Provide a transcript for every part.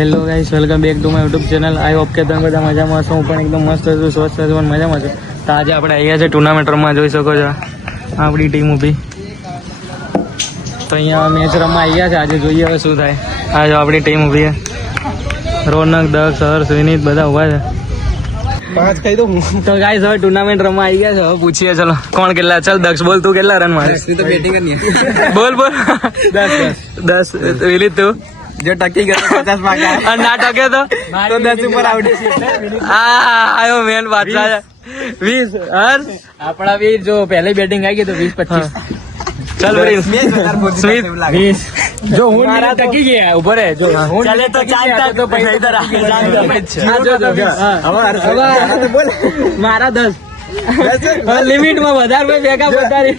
Hello guys, welcome back to my YouTube channel. I hope કે તમે બધા મજામાં છો. હું પણ એકદમ મસ્ત છું, સ્વસ્થ છું અને મજામાં છું. તો આજે આપણે અહીંયા છે ટુર્નામેન્ટ રમવા, જોઈ શકો છો આપણી ટીમ ઊભી. તો અહીંયા મેચ રમવા આવ્યા છે. આજે જોઈએ હવે શું થાય. આજે આપણી ટીમ ઊભી છે. રોનક, દક્ષ, હર્ષ, વિનીત બધા ઊભા છે. તો ગાઈસ હવે ટુર્નામેન્ટ રમવા આવી ગયા છે. હવે પૂછીએ ચલો કોણ કેટલા. ચાલ દક્ષ બોલ, તું કેટલા રન મારે? બોલ બોલ. 10. વિનીત તું? જો ટકી ગયો 50 માર્ક ના ટકે તો 10 ઉપર આવડે છે. આયો મેન બાદશાહ છે. 20 હર્ષ આપણા વીર જો પહેલી બેટિંગ આવી ગઈ તો 20-25. ચાલ પ્રિન્સ 20 જો હું મારા ટકી ગયા ઉભો રહે. જો હું ચાલે તો ચાલતા તો પૈસા તો રાખી બોલ મારા 10 લિમિટમાં વધારે ભેગા વધારે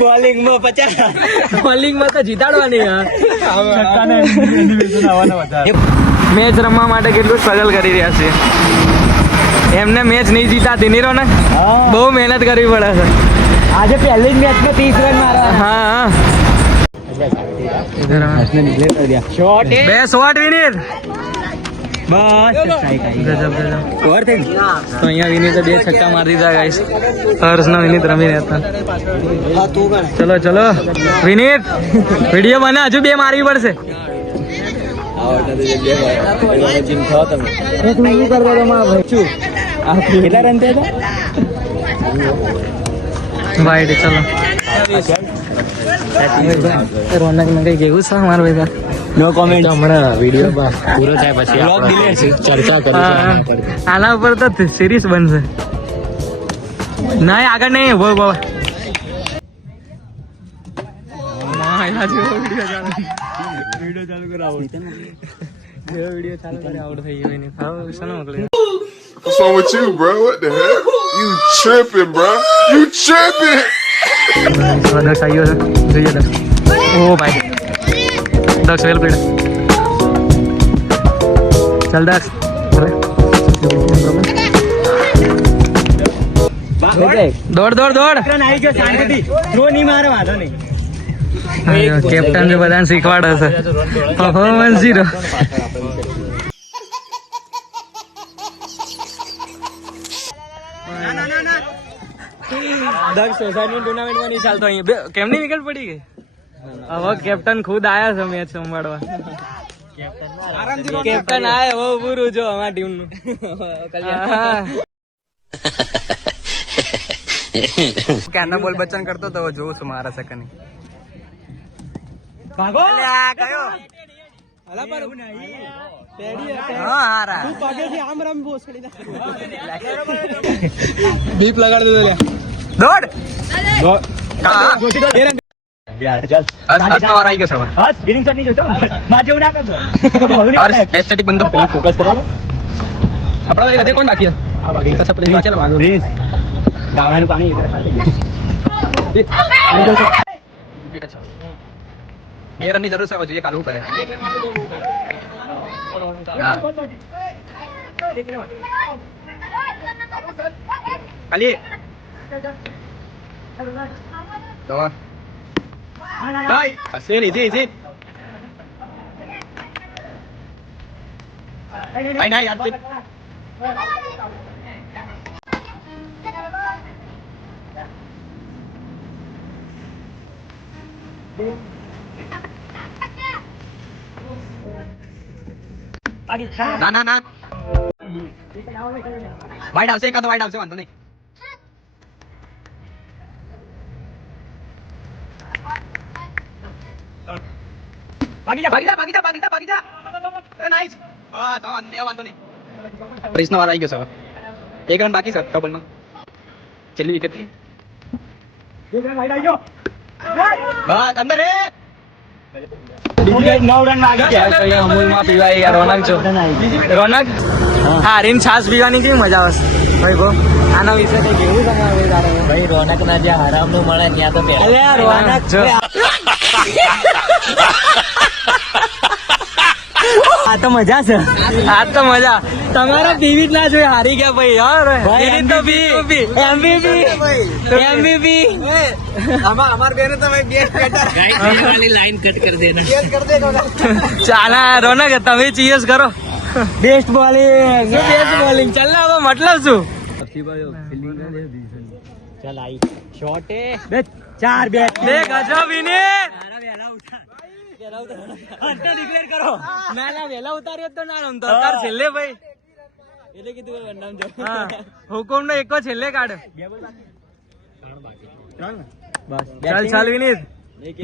બોલિંગમાં 50 બોલિંગમાં તો જીતાડવાની. મેચ રમવા માટે કેટલું સ્ટ્રગલ કરી રહ્યા છે. એમને મેચ નહીં જીતાતી નહીં રોનક, બહુ મહેનત કરવી પડે છે. આજે પહેલી જ મેચમાં 30 રન મારા. હા બે શોટ વિનીત. બસ તો અહીંયા વિનીતે 2 છક્કા મારી દીધા ગાઈસ. હર્ષ ના વિનીત રમી રહ્યા હતા. ચલો ચલો વિનીત, વિડીયો બને, હજુ 2 મારવી પડશે. કેટલા રન થયા વાઈડ? ચલો રોનક ને કઈ કેવું છે મારા ભાઈ? નો કોમેન્ટ. હમણાં વિડીયો પૂરો થાય પછી ચર્ચા કરીશું આના ઉપર. તો સિરીઝ બનશે. ના આગળ નહીં. બોલ બોલ. વિડીયો ચાલુ કરાવો. વિડીયો ચાલુ કરે આવડ થઈ ગયો નહીં. સારો વિષય મોકલી. What's wrong with you, bro? What the heck? You tripping, bro? You tripping? દક્ષ આવ્યો છે. જોઈએ દક્ષ. ઓ ભાઈ દક્ષ વેલ પ્લેડ. ચાલ દક્ષ દોડ દોડ દોડ. કેપ્ટન જે બધાને શીખવાડે છે. પરફોર્મન્સ 0. દક્ષ સોસાયટી ટુર્નામેન્ટમાં નહીં ચાલતો. અહીંયા કેમની વિકેટ પડી ગઈ? હવે કેપ્ટન ખુદ આયા છે મેચ સંભાળવા. કેપ્ટન આયા બહુ પૂરું જો અમારા ટીમ નું. ક્યારના બોલ બચ્ચન કરતો તો જોઉં છું મારા સેકન્ડ. ભાગો કયો બીપ લગાડી દીધો. દોડ કોણ બાકી એ રનની જરૂર છે. જોઈએ કાઢવું પડે. ખાલી ના ના ના વાઈડ આવશે. એકાદ વાઈડ આવશે, વાંધો નહીં. ભાગી જા ભાગી જા ભાગી જા ભાગી જા ભાગી જા. નાઈસ. તો વાંધો નહીં. પ્રિન્સનો વાર આવી ગયો છે. 1 રન બાકી છે ડબલમાં. છેલ્લી વિકેટ થી. બસ અંદર રે. 9 રન અમૂલમાં પીવાય. રોનક છો રોનક હારીને છાસ પીવાની કેવી મજા આવશે ભાઈ? બહુ આના વિશે કઈ કેવું તમારે ભાઈ? રોનક ના જ્યાં હરામ નું મળે ત્યાં તો રોનક આ તો મજા છે, આ તો મજા. તમારા પીવી જ ના જોઈએ, હારી ગયા ભાઈ. યાર તો MVP हमारे बेने तो भाई गेट कटर वाली लाइन कट कर देना गेट कर देना ચાલા રોનક તમે ચીયર્સ કરો. બેસ્ટ બોલિંગ ચાલ ને હવે મતલબ શું. ચાલ આઈ શોટ એ બે 4 બે ગજબ વિનીત ડિક્લેર કરો. ના વેલા ઉતાર્યો તો ના રમતો તાર છેલ્લે ભાઈ એટલે કીધું નામ જો. હા હુકુમ નો એકો છેલ્લે કાઢ. ચાલ ચાલ વિનીત એક જ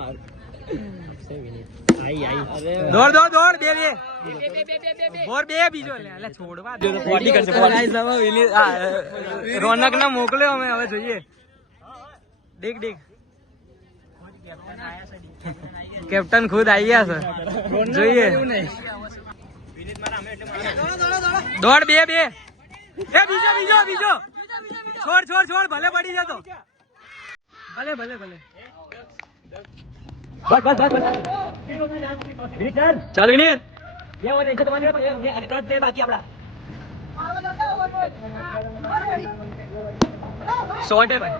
માર. દોડ બે ઓર બે બીજો લે એટલે છોડવા દે. બોડી કરશે વિનીત રોનક ના મોકલ્યો અમે હવે જોઈએ. દેખ કેપ્ટન ખુદ આવી ગયા છે જોઈએ. દોડ બે બીજો છોડ ભલે પડી જતો ભલે ચાલ વિનીત શોર્ટ હે ભાઈ.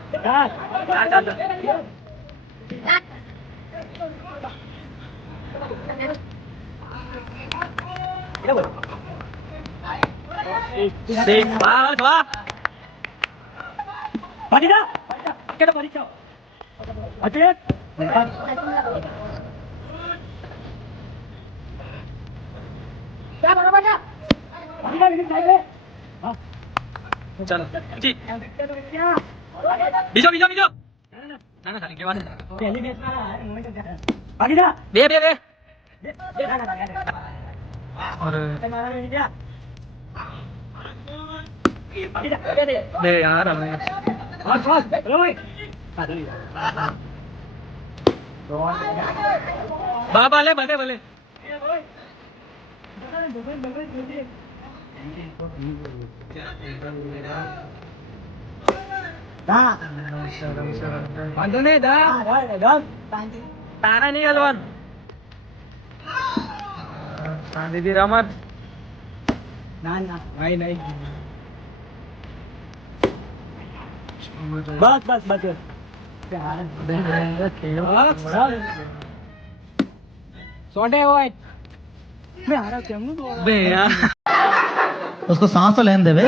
ચાલો બીજો ના ખાલી કેવાનું બે યાર બાબા લે ભલે વાંધો નહીં તારા નહીં હલવાન શાંતિથી રમત. ના ભાઈ નહીં બસ सोटे હોય मैं हारा કેમનું દોડ બે યાર उसको सांस तो लेने दे बे.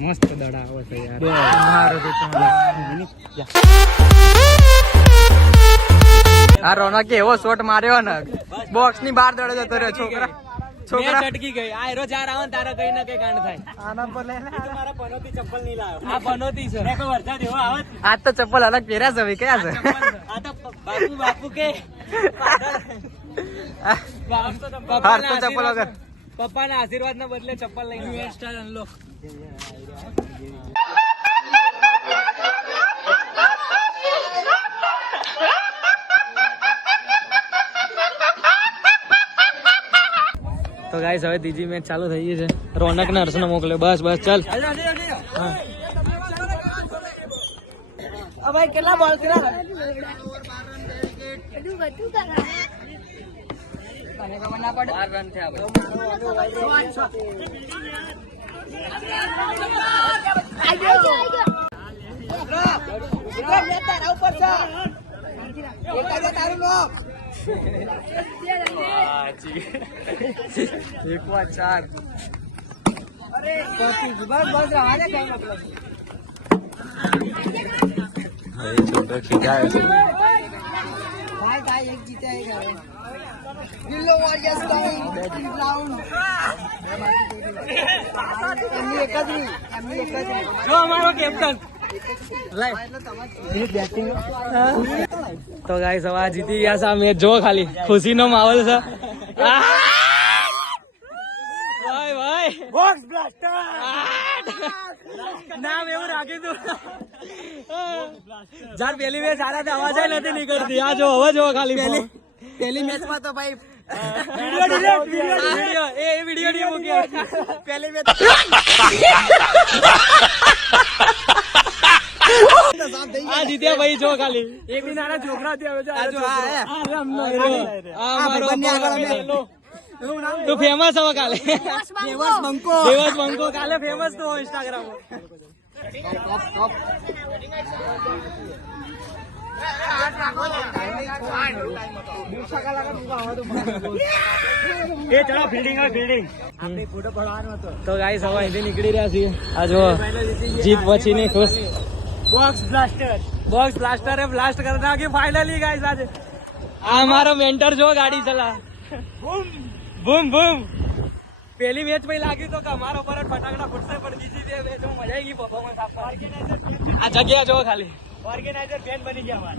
મસ્ત દડા આવે છે યાર. આ રોનકે એવો શોટ માર્યો ને બોક્સ ની બહાર દડે જતો રહ્યો છોકરા ચટકી ગઈ. આ હેરો ચાર આવે ને તારા કઈ ના કઈ કાંડ થાય. આના પર લે મારા પનોતી ચપ્પલ નહીં લાવ્યો. આ પનોતી છે કોઈ વરસાદ એવો આવે. આ તો ચપ્પલ અલગ પહેર્યા છે ભાઈ. કયા છે આ તો બાપુ કે ચપ્પલ વગર પપ્પાના આશીર્વાદ ના બદલે ચપ્પલ લઈને સ્ટાર અનલોક. તો ગાઈસ હવે ત્રીજી મેચ ચાલુ થઈ ગઈ છે. રોનક ને હર્ષને મોકલ્યો. બસ ચાલ ભાઈ કેટલા બોલ કર્યા એક વાર 4 તો ગાઈસ હવે આ જીતી ગયા છે. આ મેચ જો ખાલી ખુશી નો માહોલ છે. ભાઈ બોક્સ બ્લાસ્ટર નામ એવું રાખ્યું તું જાર પેલી મેચ સારા તો અવાજ નથી નીકળતી આ જો હવે જો ખાલી પહેલી મેચમાં તો ભાઈ વિડીયો નહીં મૂક્યો પહેલી મેચ આ જીત્યા ભાઈ જો ખાલી એક બી નાના છોકરા તું ફેમસ હવે કાલે દેવસ બંકો કાલે ફેમસ તો ઇન્સ્ટાગ્રામ તો ગાઈસ હવે અહીંથી નીકળી રહ્યા છીએ આ જો જીત પછી ની ખુશ બોક્સ બ્લાસ્ટર બ્લાસ્ટ કરી નાખી ફાઇનલી ગાઈસ આજે આ મારો મેન્ટર જો ગાડી ચલા બૂમ બૂમ પેલી મેચ પછી લાગ્યું તો કે અમારો પર ફટાકડા ફૂટશે પણ બીજી બે મેચ મજા આવી ગઈ પરફોર્મન્સ આપવા આ જગ્યા જો ખાલી ઓર્ગેનાઇઝર ફેન બની ગયા